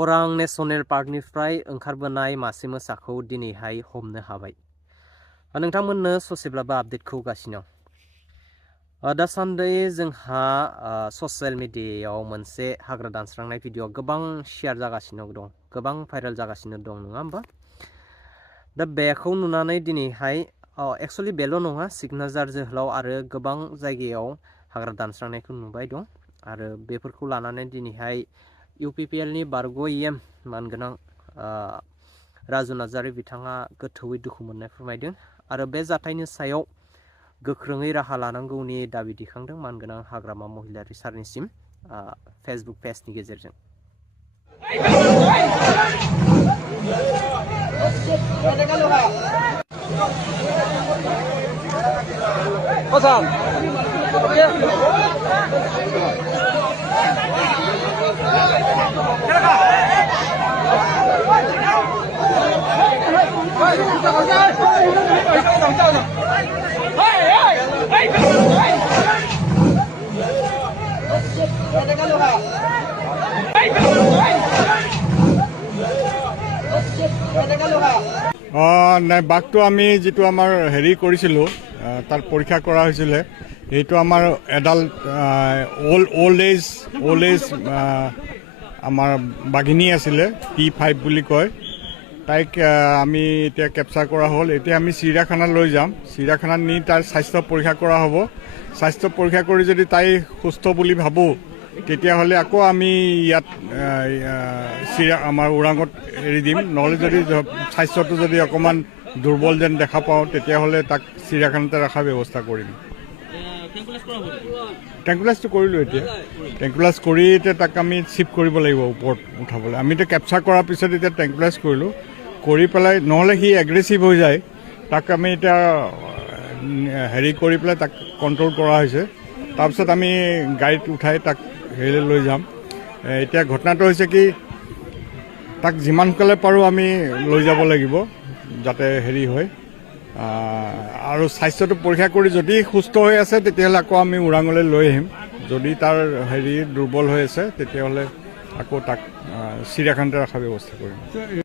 अरां नेशनेल पार्कनिफ्राय ओंखारबोनाय मासे मोसाखौ दिनैहाय हमनो हाबाय। नोंथांमोननो ससेब्लाबो आपडेटखौ होगासिनो दं। दासान्दि जोंहा ससियेल मिडियायाव मोनसे हाग्रा दानस्रांनाय भिडिअ गोबां शेयार जागासिनो दं, गोबां भाइरेल जागासिनो दं, नङा होमबा? दा बेखौ नुनानै दिनैहाय एक्चुअलि बेल' नङा, सिकनाझार जोहोलाव आरो गोबां जायगायाव हाग्रा दानस्रांनायखौ नुबाय दं आरो बेफोरखौ लानानै दिनैहाय UPPL नि बारग' EM मानगोनां राजु नार्जारि बिथाङा गोथौयै दुखु मोननाय फोरमायदों आरो बे जाथायनि सायाव गोख्रोङै राहा लानांगौनि दाबि दिखांदों मानगोनां हाग्रामा महिलारि सारनिसिम फेसबुक पेजनि गेजेरजों। নাই, বাঘটো আমি যিটো আমাৰ হেৰি কৰিছিলোঁ তাত পৰীক্ষা কৰা হৈছিলে, এইটো আমাৰ এডাল্ট অল্ড এজ আমাৰ বাঘিনী আছিলে, P5 বুলি কয়। তাইক আমি এতিয়া কেপচাৰ কৰা হ'ল। এতিয়া আমি চিৰিয়াখানাত লৈ যাম, চিৰিয়াখানাত নি তাৰ স্বাস্থ্য পৰীক্ষা কৰা হ'ব। স্বাস্থ্য পৰীক্ষা কৰি যদি তাই সুস্থ বুলি ভাবোঁ তেতিয়াহ'লে আকৌ আমি ইয়াত আমাৰ ওৰাঙত এৰি দিম। নহ'লে যদি স্বাস্থ্যটো যদি অকণমান দুৰ্বল যেন দেখা পাওঁ তেতিয়াহ'লে তাক চিৰিয়াখানাতে ৰখাৰ ব্যৱস্থা কৰিম। ট্ৰেংকুলাইজটো কৰিলোঁ। এতিয়া ট্ৰেংকুলাইজ কৰি এতিয়া তাক আমি চিফ্ট কৰিব লাগিব ওপৰত উঠাবলৈ। আমি এতিয়া কেপচাৰ কৰাৰ পিছত এতিয়া ট্ৰেংকুলাইজ কৰিলোঁ, কৰি পেলাই নহ'লে সি এগ্ৰেছিভ হৈ যায়, তাক আমি এতিয়া হেৰি কৰি পেলাই তাক কণ্ট্ৰল কৰা হৈছে। তাৰপিছত আমি গাড়ীত উঠাই তাক হেৰিলৈ লৈ যাম। এতিয়া ঘটনাটো হৈছে কি, তাক যিমান সোনকালে পাৰোঁ আমি লৈ যাব লাগিব যাতে হেৰি হয়। আৰু স্বাস্থ্যটো পৰীক্ষা কৰি যদি সুস্থ হৈ আছে তেতিয়াহ'লে আকৌ আমি ওৰাঙলৈ লৈ আহিম। যদি তাৰ হেৰি দুৰ্বল হৈ আছে তেতিয়াহ'লে আকৌ তাক চিৰিয়াখানাতে ৰখাৰ ব্যৱস্থা কৰিম।